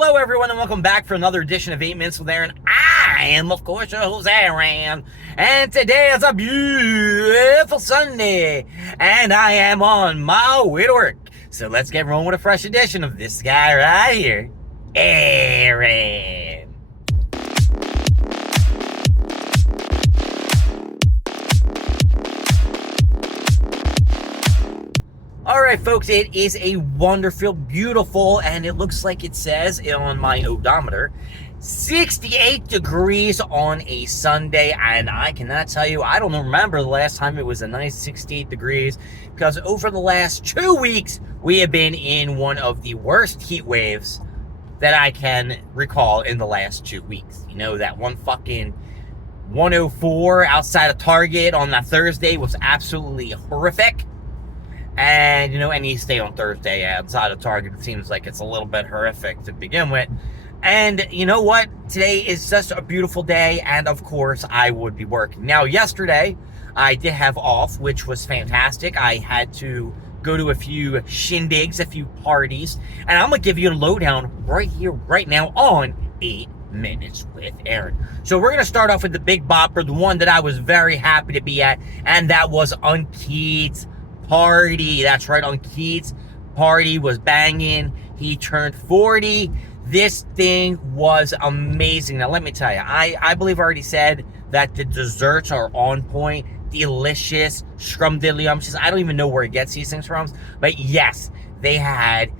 Hello, everyone, and welcome back for another edition of 8 Minutes with Aaron. I am, of course, your host, Aaron. And today is a beautiful Sunday, and I am on my way to work. So let's get rolling with a fresh edition of this guy right here, Aaron. All right, folks, it is a wonderful, beautiful, and it looks like it says on my odometer, 68 degrees on a Sunday, and I cannot tell you, I don't remember the last time it was a nice 68 degrees, because over the last 2 weeks, we have been in one of the worst heat waves that I can recall in the last 2 weeks. You know, that one fucking 104 outside of Target on that Thursday was absolutely horrific. And, you know, any stay on Thursday outside of Target, it seems like it's a little bit horrific to begin with. And you know what? Today is just a beautiful day, and of course, I would be working. Now, yesterday, I did have off, which was fantastic. I had to go to a few shindigs, a few parties, and I'm going to give you a lowdown right here, right now on 8 Minutes with Aaron. So we're going to start off with the big bopper, the one that I was very happy to be at, and that was Unkeith's party. That's right, Unkeith's party was banging. He turned 40. This thing was amazing. Now, let me tell you, I believe I already said that the desserts are on point, delicious, scrumdiddlyumptious. I don't even know where he gets these things from, but yes, they had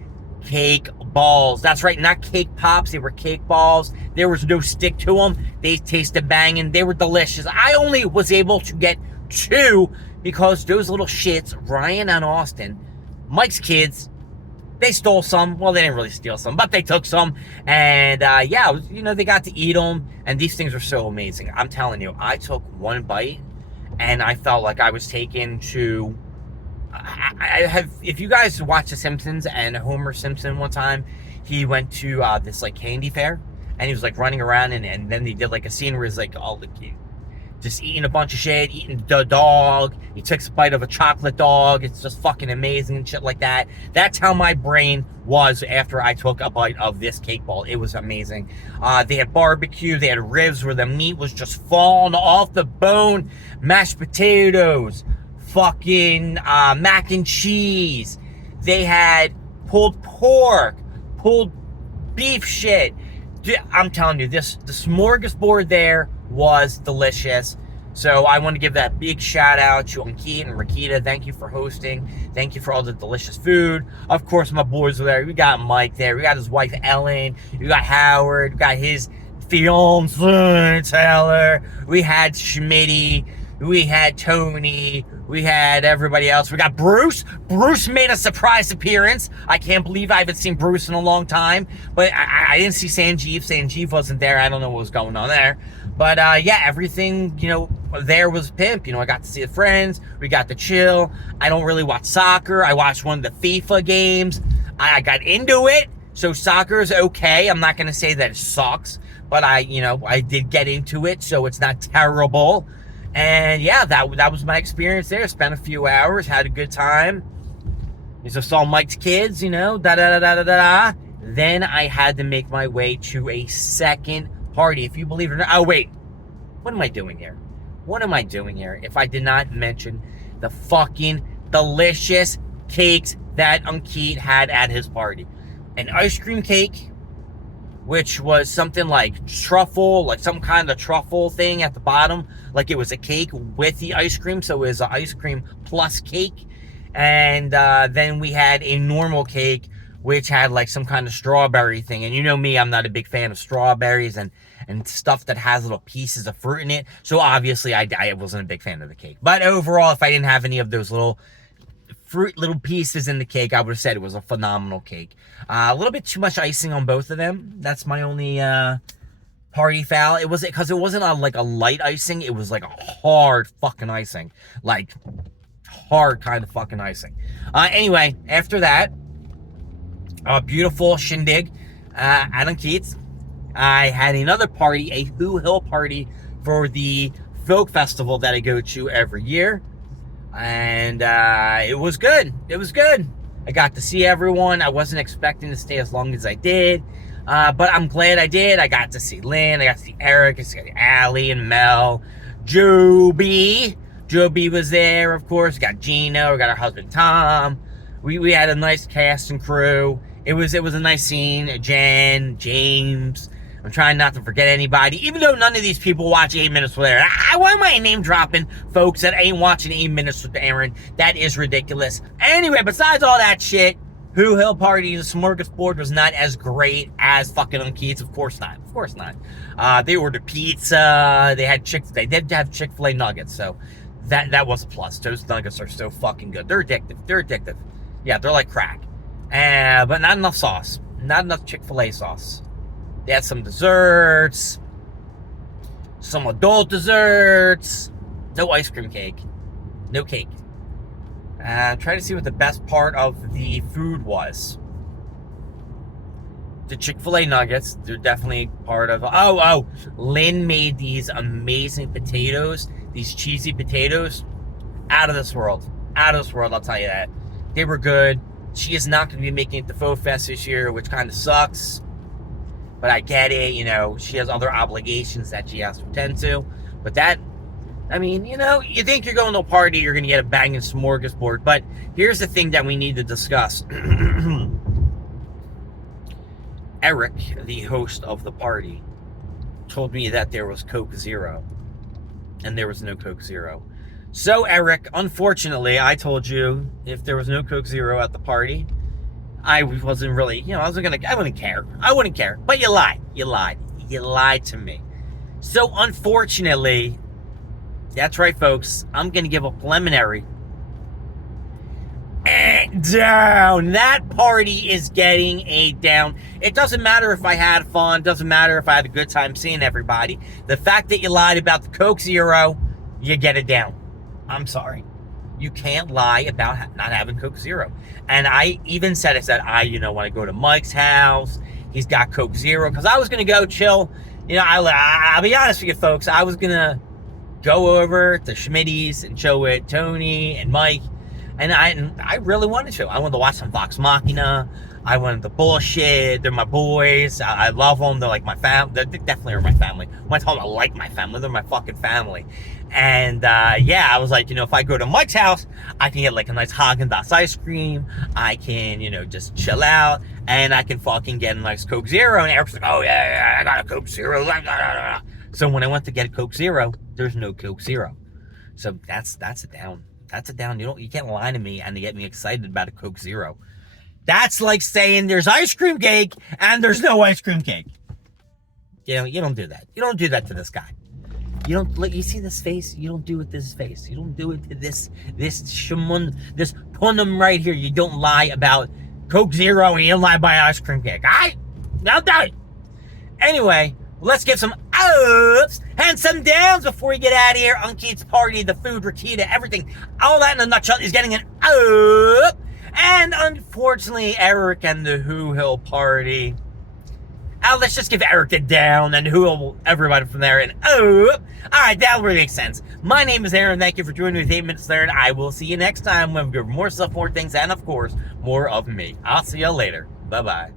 cake balls. That's right, not cake pops. They were cake balls. There was no stick to them. They tasted banging. They were delicious. I only was able to get 2 because those little shits, Ryan and Austin, Mike's kids, they stole some. Well, they didn't really steal some, but they took some. And yeah, you know, they got to eat them. And these things are so amazing. I'm telling you, I took one bite and I felt like I was taken to... I have, if you guys watch The Simpsons, and Homer Simpson one time, he went to this like candy fair, and he was like running around, and then he did like a scene where he's like all the just eating a bunch of shit, eating the dog. He takes a bite of a chocolate dog. It's just fucking amazing and shit like that. That's how my brain was after I took a bite of this cake ball. It was amazing. They had barbecue. They had ribs where the meat was just falling off the bone. Mashed potatoes. Fucking mac and cheese. They had pulled pork. Pulled beef shit. I'm telling you, the smorgasbord there was delicious. So I want to give that big shout out to Unkeith and Rakita. Thank you for hosting. Thank you for all the delicious food. Of course, my boys were there. We got Mike there. We got his wife Ellen. We got Howard. We got his fiance Taylor. We had Schmitty. We had Tony. We had everybody else. We got Bruce. Bruce made a surprise appearance. I can't believe I haven't seen Bruce in a long time. But I didn't see Sanjeev. Sanjeev wasn't there. I don't know what was going on there. But yeah, everything, you know, there was pimp. You know, I got to see the friends. We got to chill. I don't really watch soccer. I watched one of the FIFA games. I got into it. So soccer is okay. I'm not going to say that it sucks. But I did get into it. So it's not terrible. And yeah, that was my experience there. Spent a few hours, had a good time. Just saw Mike's kids, you know, da-da-da-da-da-da. Then I had to make my way to a second party, if you believe it or not. Oh, wait. What am I doing here? What am I doing here if I did not mention the fucking delicious cakes that Unkeith had at his party? An ice cream cake, which was something like truffle, like some kind of truffle thing at the bottom. Like it was a cake with the ice cream, so it was an ice cream plus cake. And then we had a normal cake, which had like some kind of strawberry thing. And you know me, I'm not a big fan of strawberries and stuff that has little pieces of fruit in it. So obviously I wasn't a big fan of the cake. But overall, if I didn't have any of those little pieces in the cake, I would have said it was a phenomenal cake. A little bit too much icing on both of them. That's my only party foul. It was because it wasn't like a light icing. It was like a hard fucking icing. Like hard kind of fucking icing. Anyway, after that, a beautiful shindig at Unkeith's. I had another party, a Who Hill party for the folk festival that I go to every year. And it was good. It was good. I got to see everyone. I wasn't expecting to stay as long as I did. But I'm glad I did. I got to see Lynn, I got to see Eric, I got to see Allie and Mel, Joby. Joby was there, of course. We got Gino, we got our husband Tom. We had a nice cast and crew. It was a nice scene. Jen, James. I'm trying not to forget anybody, even though none of these people watch 8 Minutes with Aaron. Why am I name dropping folks that ain't watching 8 Minutes with Aaron? That is ridiculous. Anyway, besides all that shit, Who Hill Party, the smorgasbord was not as great as fucking on Keats. Of course not. Of course not. They ordered pizza. They had They did have Chick-fil-A nuggets, so that was a plus. Those nuggets are so fucking good. They're addictive. Yeah, they're like crack. But not enough sauce. Not enough Chick-fil-A sauce. They had some desserts. Some adult desserts. No ice cream cake. No cake. Try to see what the best part of the food was. The Chick-fil-A nuggets, they're definitely part of... Oh, Lynn made these amazing potatoes, these cheesy potatoes, out of this world. Out of this world, I'll tell you that. They were good. She is not going to be making it to Faux Fest this year, which kind of sucks. But I get it, you know, she has other obligations that she has to attend to. But that... I mean, you know, you think you're going to a party, you're going to get a banging smorgasbord. But here's the thing that we need to discuss. Eric, the host of the party, told me that there was Coke Zero. And there was no Coke Zero. So, Eric, unfortunately, I told you if there was no Coke Zero at the party, I wasn't really, you know, I wouldn't care. I wouldn't care. But you lied. You lied to me. So, unfortunately... That's right, folks. I'm going to give a preliminary. Down. That party is getting a down. It doesn't matter if I had fun. Doesn't matter if I had a good time seeing everybody. The fact that you lied about the Coke Zero, you get it down. I'm sorry. You can't lie about not having Coke Zero. And I even said, want to go to Mike's house. He's got Coke Zero. Because I was going to go chill. You know, I'll be honest with you, folks. I was going to go over to Schmitty's and chill with Tony and Mike, and I really wanted to. I wanted to watch some Vox Machina. I wanted to bullshit. They're my boys. I love them. They're like my family. They definitely are my family. When I tell them I like my family, they're my fucking family. And I was like, if I go to Mike's house, I can get like a nice Haagen-Dazs ice cream. I can, just chill out, and I can fucking get a nice Coke Zero. And Eric's like, oh yeah, I got a Coke Zero. So when I went to get a Coke Zero, there's no Coke Zero. So that's a down. That's a down. You can't lie to me and to get me excited about a Coke Zero. That's like saying there's ice cream cake and there's no ice cream cake. You don't do that. You don't do that to this guy. You see this face? You don't do it to this face. You don't do it to this punum right here. You don't lie about Coke Zero and you don't lie about ice cream cake. All right? Now do it. Anyway, let's get some ups and some downs before we get out of here. Unkeats Party, the food, Rakita, everything. All that in a nutshell is getting an up. And unfortunately, Eric and the Who Hill Party. Let's just give Eric a down and everybody from there an up. All right, that really makes sense. My name is Aaron. Thank you for joining me with 8 Minutes there, and I will see you next time when we have more stuff, more things, and of course, more of me. I'll see you later. Bye-bye.